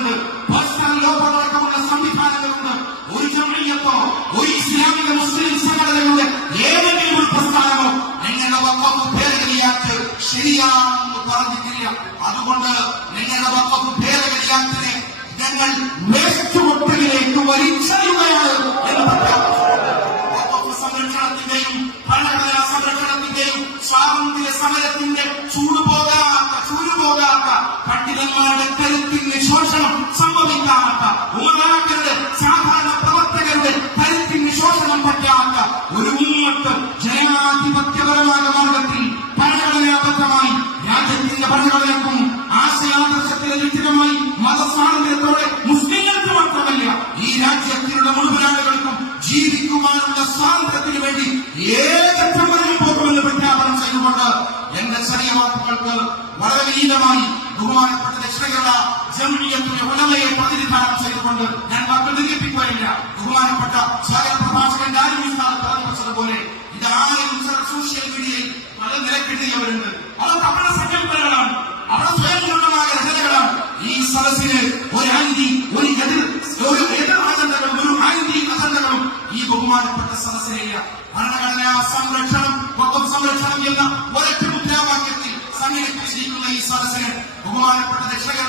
സംഘടനകളുണ്ട്, personal ലോകമടക്കമുള്ള സംവിധാനങ്ങളുണ്ട്. ഒരു ജംഇയ്യത്തോ ഒരു ഇസ്ലാമിക മുസ്ലിം സംഘടനകളുടെ ഏതെങ്കിലും ഒരു പ്രസ്ഥാനമോ നിങ്ങളുടെ വഖഫ് ഭേദഗതി ആക്ട് ശരിയാണെന്ന് പറഞ്ഞിട്ടില്ല. അതുകൊണ്ട് നിങ്ങളുടെ വഖഫ് ഭേദഗതി ആക്ടിനെ ഞങ്ങൾ വേസ്റ്റ് കൊട്ടയിലേക്ക് വലിച്ചെറിയുകയാണ് എന്ന് പ്രഖ്യാപിച്ചു. വഖഫ് സംരക്ഷണത്തിന്റെയും ഭരണഘടനാ സംരക്ഷണത്തിന്റെയും സ്വാതന്ത്ര്യ സമരത്തിന്റെ ചൂടുപോകാത്ത പണ്ഡിതന്മാരുടെ കരുത്തിന് ശോഷണം സംഭവിക്കാത്ത, ഉമറാക്കളുടെ സാധാരണ പ്രവർത്തകരുടെ കരുത്തിന് ശോഷണം പറ്റാത്ത ഒരു ഉമ്മത്ത് ജനാധിപത്യപരമായ മാർഗത്തിൽ ഭരണഘടനാബദ്ധമായി രാജ്യത്തിന്റെ ഭരണഘടനക്കും ആശയാദർശത്തിന് ലക്ഷ്യമായി മതസ്വാതന്ത്ര്യത്തോടെ മുസ്ലിങ്ങൾക്ക് മാത്രമല്ല ഈ രാജ്യത്തിലുള്ള മുഴുവൻ ആളുകൾക്കും ജീവിക്കുവാനുള്ള സ്വാതന്ത്ര്യത്തിന് വേണ്ടി ഏതറ്റം വരെയും പോകുമെന്ന് പ്രഖ്യാപനം ചെയ്തുകൊണ്ട് എന്റെ ചെറിയ വാക്കുകൾക്ക് വളരെ വിനീതമായി ബഹുമാനപ്പെട്ട ദക്ഷിണ കേരള ജംഇയ്യത്തുൽ ഉലമയെ പ്രതിനിധാനം ചെയ്തുകൊണ്ട് ഞാൻ വാക്കുകൾ ദീർഘിപ്പിക്കുകയില്ല. ബഹുമാനപ്പെട്ട സ്വാഗത പ്രഭാഷകൻ പറഞ്ഞതുപോലെ ഇതാരും സോഷ്യൽ മീഡിയയിൽ പല നിലക്കെഴുതിയവരുണ്ട്. അവർക്ക് അവരുടെ സങ്കല്പനകളാണ്, അവരുടെ സ്വയംപൂർണമായ രചനകളാണ്. ഈ സദസ്സിന് ഒരു എതിർ അജണ്ടകളും ഒരു ആന്റി അജണ്ടകളും ഈ ബഹുമാനപ്പെട്ട സദസ്സിലില്ല. ഭരണഘടനാ സംരക്ഷണം, വഖഫ് സംരക്ഷണം എന്ന ഒരൊറ്റ മുദ്രാവാക്യത്തിൽ സംഘടിപ്പിച്ചിരിക്കുന്ന ഈ സദസ്സിന് ബഹുമാനപ്പെട്ട ദക്ഷിണ